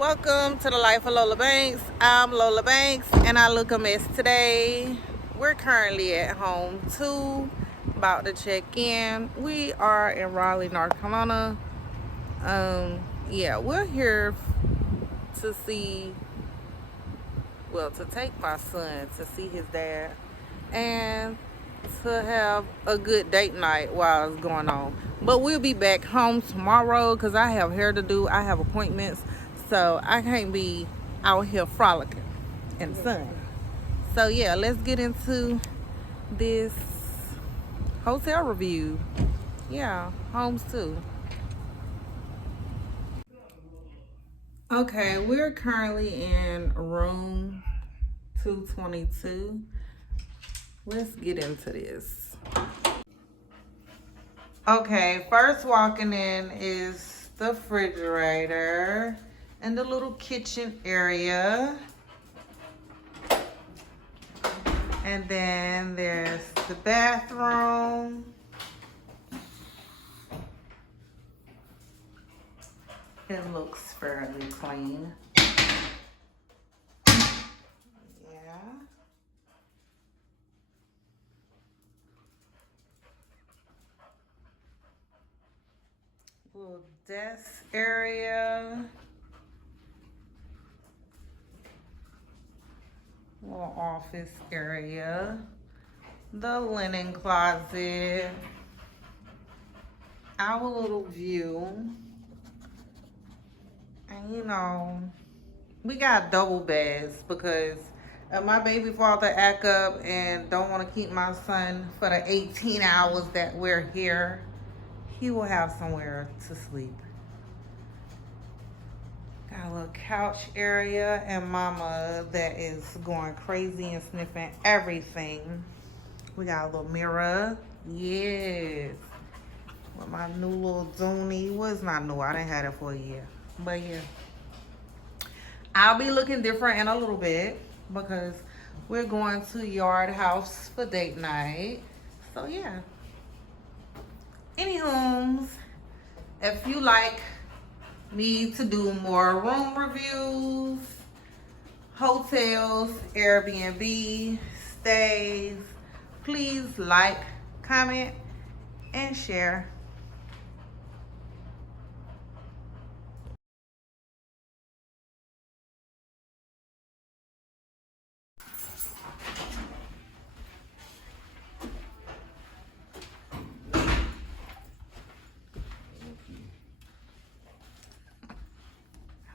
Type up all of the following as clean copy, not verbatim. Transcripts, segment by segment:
Welcome to the life of Lola Banks. I'm Lola Banks and I look a mess today. We're currently at home too, about to check in. We are in Raleigh, North Carolina. Yeah, we're here to to take my son to see his dad and to have a good date night while it's going on. But we'll be back home tomorrow because I have hair to do. I have appointments, so I can't be out here frolicking in the sun. So yeah, let's get into this hotel review. Yeah, homes too. Okay, we're currently in room 222. Let's get into this. Okay, first walking in is the refrigerator and the little kitchen area. And then there's the bathroom. It looks fairly clean. Yeah. Little desk area. Little office area. The linen closet. Our little view. And you know, we got double beds because my baby father act up and don't want to keep my son for the 18 hours that we're here. He will have somewhere to sleep. Got a little couch area and mama that is going crazy and sniffing everything. We got a little mirror. Yes. With my new little Zoonie. Well, it's not new. I didn't have it for a year. But yeah. I'll be looking different in a little bit because we're going to Yard House for date night. So yeah. Anywho, if you like me to do more room reviews, hotels, Airbnb, stays, please like, comment, and share.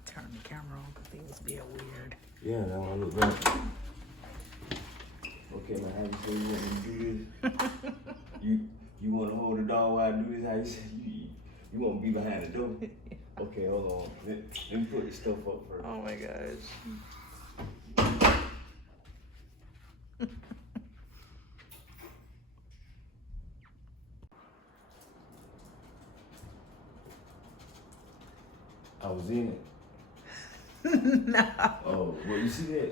Turn the camera on because things being weird. Yeah, that one look right. Okay, now how you say you want me to do this? you want to hold the dog while I do this? How you say you want to be behind the door? Okay, hold on. Let me put this stuff up first. Oh my gosh. I was in it. No. Oh, well, you see that?